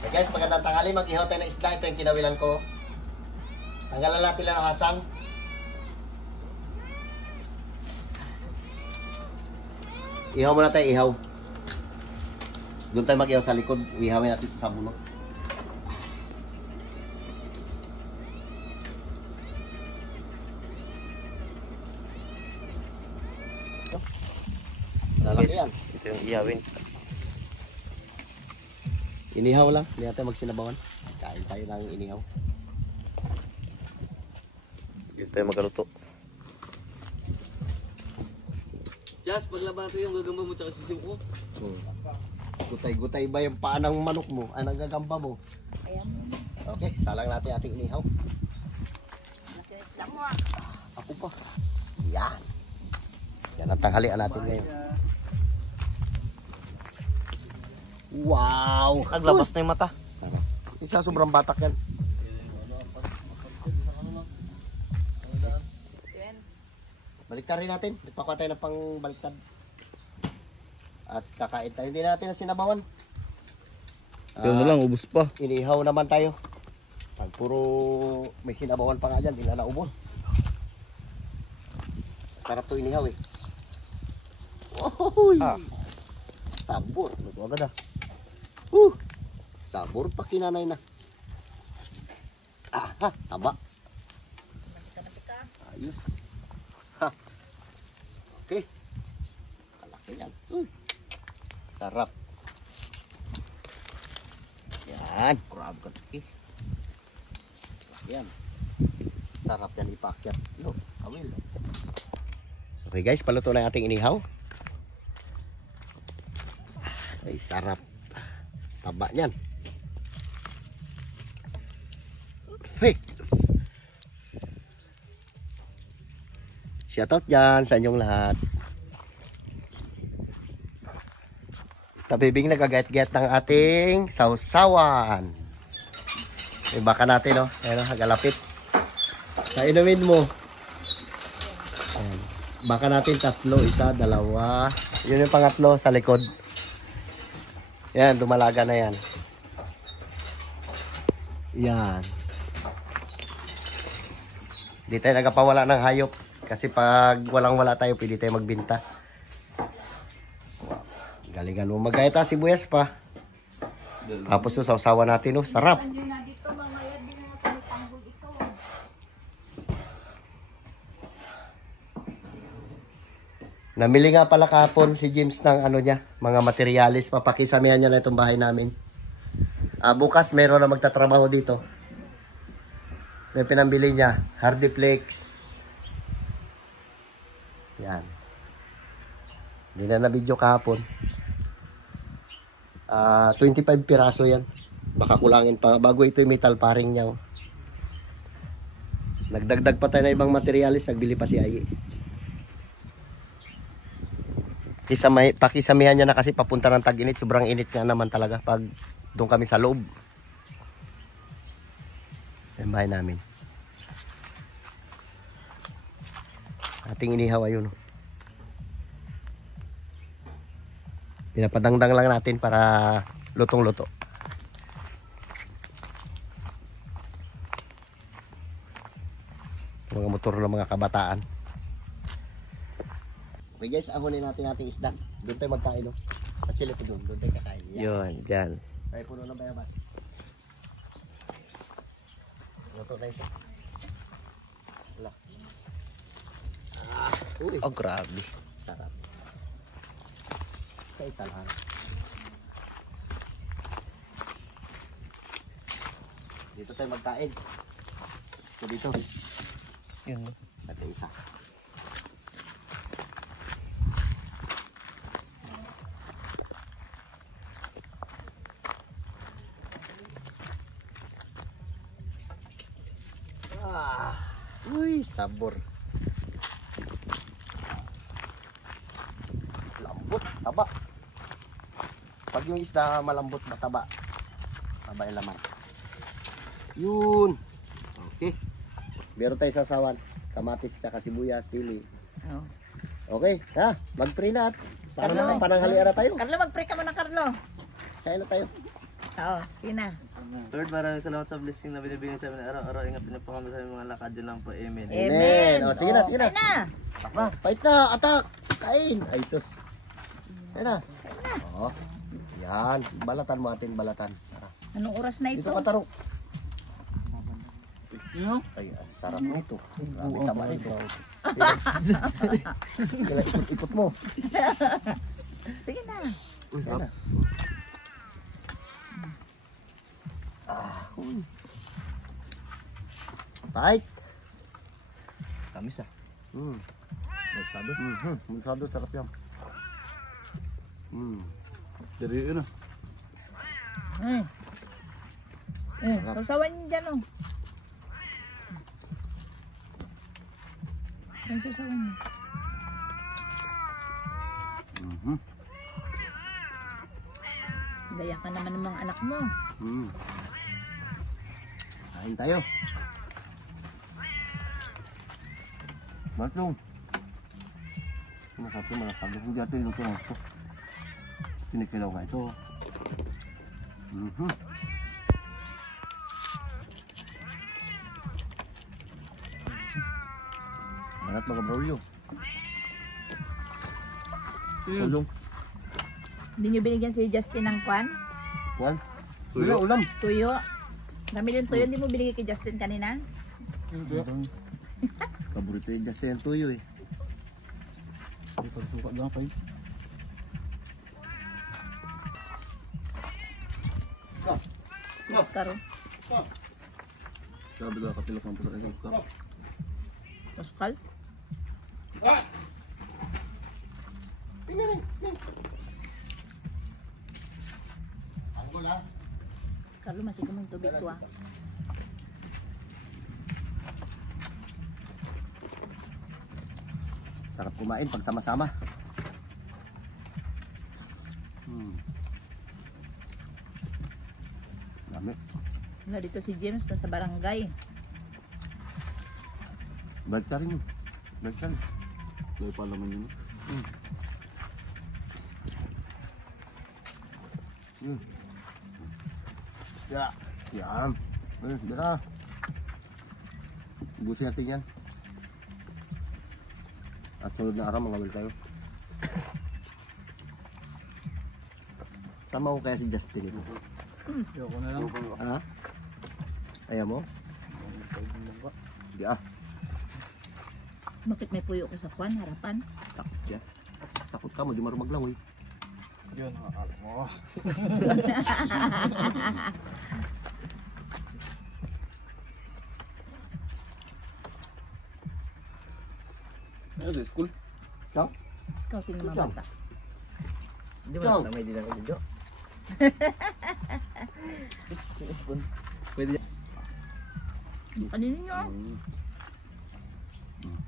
Okay guys, magandang tanghali. Mag-ihaw tayo ng isda. Ito yung kinawilan ko. Tanggalan natin lang ang hasang. Ihaw muna tayo, ihaw. Doon tayo mag-ihaw sa likod. Ihawin natin ito sa bulok. Lalaki yan. Ito yung ihawin. Inihaw lang. Hindi natin magsinabawan. Kain tayo ng inihaw. Dito tayo magkaluto. Just, paglaba natin yung gagamba mo tsaka sisim ko. Gutay-gutay ba yung paa ng manok mo? Ay, nagagamba mo? Ayan mo. Okay, salang natin ating inihaw. Matinis lang mo. Ako pa. Yan. Yan ang tanghalian natin ngayon. Wow! Naglabas na yung mata. Isa sobrang batak yan. Baliktad rin natin. Nagpakuha tayo ng pang baliktad. At kakain tayo. Hindi natin na sinabawan. Pero na lang, ubos pa. Inihaw naman tayo. Pag puro may sinabawan pa nga dyan, hindi na naubos. Sarap to inihaw eh. Ohoy! Sabor. Luto agad ah. Sabor pa kinanay na. Taba. Ayos. Okay. Kalaki yan. Sarap. Yan. Grab ka. Yan. Sarap yan ipakyat. No, awil. Okay guys, paluto na yung ating inihaw. Ay, sarap. Taba niyan. Hey. Shoutout dyan sa inyong lahat. Tabibing nagagayat-gayat ng ating sausawan. May baka natin, no? Ayan, hagalapit. Sa inumin mo. Ayan. Baka natin 3, 1, 2. Yun yung pangatlo sa likod. Yan, dumalaga na yan. Yan. Di tayo nagpawala ng hayop. Kasi pag walang-wala tayo, pwede tayo magbinta. Wow. Galingan mo magayat sibuyas pa. Tapos yung sausawa natin, oh, sarap. Namili nga pala kahapon si James ng ano niya, mga materialis. Papakisamihan niya na itong bahay namin. Bukas meron na magtatrabaho dito. May pinambili niya, Hardiplex. Yan. Hindi na video kahapon. 25 piraso yan. Baka kulangin pa. Bago ito yung metal paring niya. Oh. Nagdagdag pa tayo na ibang materialis. Nagbili pa si Ayi. Pakisamihan niya na kasi papunta ng tag-init. Sobrang init nga naman talaga pag doon kami sa loob. Yung bahay namin. Ating inihaw ayun. Pinapadangdang lang natin para lutong-luto. Mga motor ng mga kabataan. Okay guys, ahonin natin ating isda. Doon tayo magkain, no? Kasi ito doon tayo kakain. Yun, dyan. Ay, puno ng bayabas. Luto na ito. Hala. Uy. Oh, grabe. Sarap. Sa isa lang. Dito tayo magkain. So dito. Yun. At isa. Uy, sabor. Lambot, taba. Pag yung isda malambot, mataba. Taba yung laman. Yun. Okay. Meron tayo sasawan. Kamatis, tsaka sibuyas, sili. Oh. Okay, ha? Mag-pray na at Carlo, pananghalian na tayo. Carlo, mag-pray ka muna, Carlo. Kain na tayo. Oo, sige na. Lord, maraming salamat sa blessing na binibigay sa amin araw-araw. Ingat niyo po kami sa aming mga lakad. Yun lang po. Amen. Amen. O, sige na, sige na. Kain na. Takba, fight na, attack! Kain! Ay, sus. Kain na. Oo. Yan, balatan mo atin, balatan. Tara. Anong oras na ito? Dito ka tarong. Ay, ang sarap nito. Grabe tama nito. Kailan ikot-ikot mo. Sige na. Kain na. Fight! Tamis ah. Magsado. Magsado, sarap yan. Dari yun ah. Sausawan niyo dyan, oh. Ay, sausawan niyo. Gaya ka naman ng mga anak mo. Kain tayo. Matlong. Masarap yung malapag. Hindi natin luto ng ito. Kinikilaw nga ito. Banat mga brolyo. Tulong. Hindi niyo binigyan si Justin ng kwan? Kuan. Tuyo. Ulam. Tuyo. Dami yung tuyo. Hindi mo binigay kay Justin kanina? Paborito yung Justin yung tuyo eh. Pagsuka lang pa yun. Oscar, oh. Sabi ka katilok ng pula ng Oscar. Oscar? Carlo, masih ka mong tubig ko, ah. Sarap kumain pag sama-sama. Dami. Wala dito si James na sa barangay. Balik ka rin yun. Balik ka rin. Dahil pa laman yun. Ya. Yan. Bira. Ubusin natin yan. At sunod na araw, mangawil tayo. Sama ko kaya si Justin ito. Ayoko na lang. Ha? Ayaw mo? Di ah. Bakit may puyo ko sa kwan, harapan? Takot yan. Takot ka mo, di marunong maglangoy. Yun, nakakala mo. Ano sa school? Scouting ng mga Ikaw? bata. Hindi mo lang may dinang video. Pwede. Kanino nyo?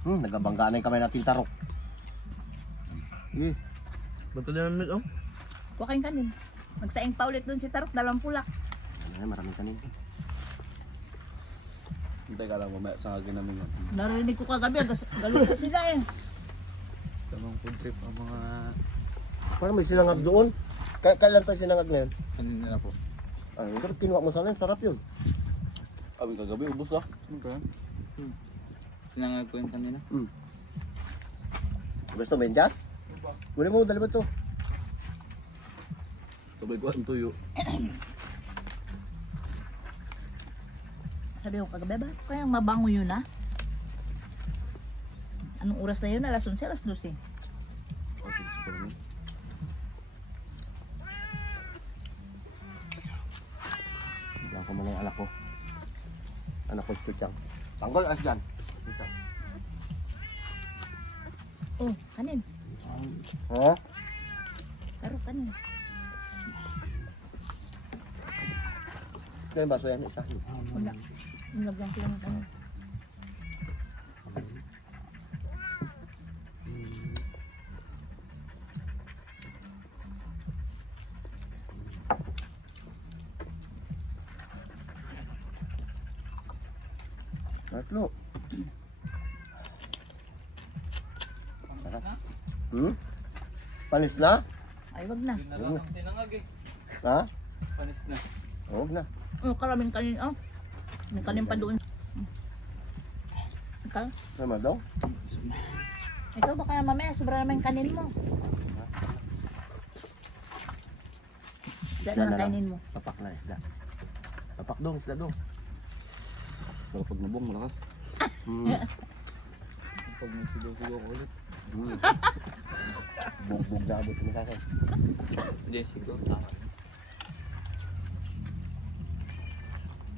Nagabangga na yung kamay natin tarok. Eh, Ba't na namin oh? Huwag kayong kanin. Magsaing pa ulit dun si Tarok, 2 pulak. ano, maraming kanin. Hintay ka lang mamaya sa akin namin yan. Narinig ko kagabi, galuto sila eh. Tamang food trip ang mga Parang may sinangag doon. Kailan pa yung sinangag na yun? kanina na po. Ay, pero kinuha mo sana yun, sarap yun. Abing kagabi, ubos ah. Okay. Sinangag ko yung kanina. Gusto mo yung jazz? Kunin mo, dali mo ito. Sabay ko ang tuyo. Sabi ko kagabi, ba? Kaya mabango yun ah. Anong oras na yun? Alas 11, alas 12. O, sige, siguro mo. Diyan ko muna yung anak ko. Anak ko, chuchang. Tanggol, as dyan. Oh, kanin. Ha? Tarok, kanin. Kaya baso yan, isa. Wala. Nilagyan ko lang ng kanin. Tatlo. Sarap. Panis na? Ay, wag na. Yun na lang ang sinangag eh. Ha? Panis na. Huwag na. Karaming kanin, oh. May kanin pa doon. Ikaw? Sama daw. Ikaw baka mamaya sobra naman yung kanin mo. Isda Isda na na lang. kainin mo. Tapak na isda. Tapak dong, isda dong. Pero pag nabong, malakas. Pag magsigaw-sigaw ko ulit. Bugbog na abot mo sa akin. Hindi, sigaw. Tama.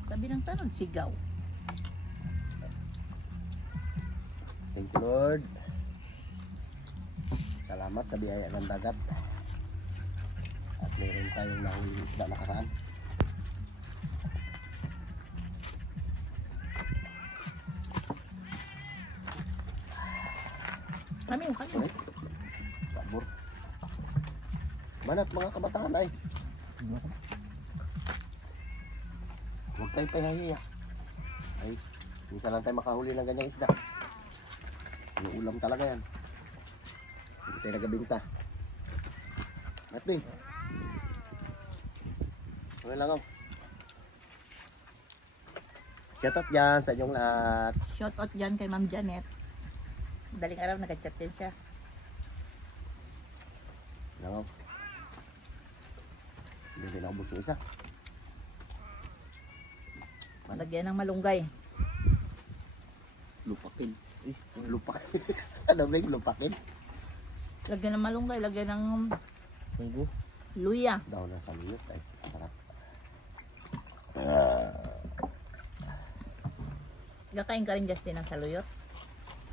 Sabi ng tanong, sigaw. Thank you, Lord. Salamat sa biyaya ng dagat. At meron tayong nahuli isda nakaraan. Kami yung kanin. Okay. Sabor. Manat mga kabataan ay. Huwag tayong pahihiya. Ay, minsan lang tayo makahuli ng ganyang isda. Yung ulam talaga yan. Hindi tayo nagabinta. At ba okay lang ako. Shoutout dyan sa inyong lahat. Shout out dyan kay Ma'am Janet. Daling araw nag-chat din siya. Lang ako. Hindi din ako busong isa. Lagyan ng malunggay. Lupakin. Eh, lupak. Ano ba yung lupakin? Lagyan ng malunggay. Lagyan ng Tunggu. luya. Daw na sa liyot ay sarap. Gakain ka rin, Justin, ng saluyot.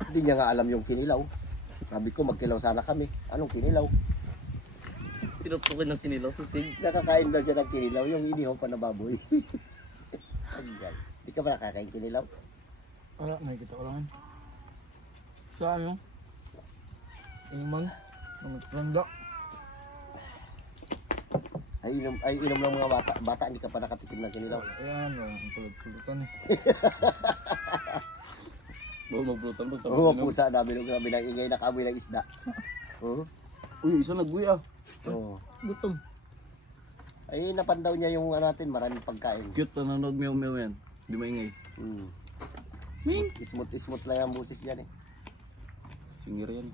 Hindi niya nga alam yung kinilaw. Sabi ko magkilaw sana kami. Anong kinilaw? Tinutukin ng kinilaw sa sig. Nakakain daw siya ng kinilaw, yung inihaw pa na baboy. Agay. Di ka ba nakakain kinilaw? Wala, nakikita ko lang. Sa ano? Iman. Nagtanda. Ay inom ng mga bata. Bata, hindi ka pa nakatikim ng kinilaw. Ayan, wala. Ang pulutan eh. Bawa magpulutan ba? Oo, pusa namin nung kami ng ingay nakaamoy ng isda. Oo. Uy, isa nagbuwi ah. Oo. Gutom. Ay napandaw niya yung ano natin, maraming pagkain. Cute, nanonood meow-meow yan. Di maingay. Hmm. Ming! Ismut lang yung busis niyan eh. Singir yan.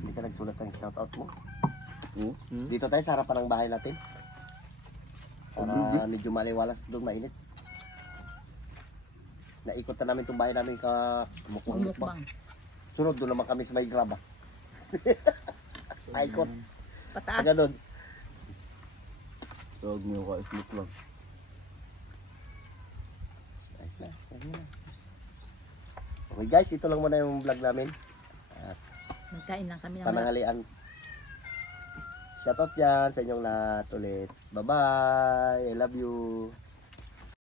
Hindi ka nagsulat ng shoutout mo. Oo. Dito tayo sa harapan ng bahay natin. Para medyo maliwalas doon, mainit. Naikot na namin itong bahay namin ka mukbang. Mukbang. Sunod doon naman kami sa may graba. Aikot. Pataas. Taga doon. Tawag mo ka, ismut lang. Ayos na. Ayos na. Okay guys, ito lang muna yung vlog namin. Magkain lang kami ng Pananghalian. Shoutout yan sa inyong lahat ulit. Bye bye. I love you.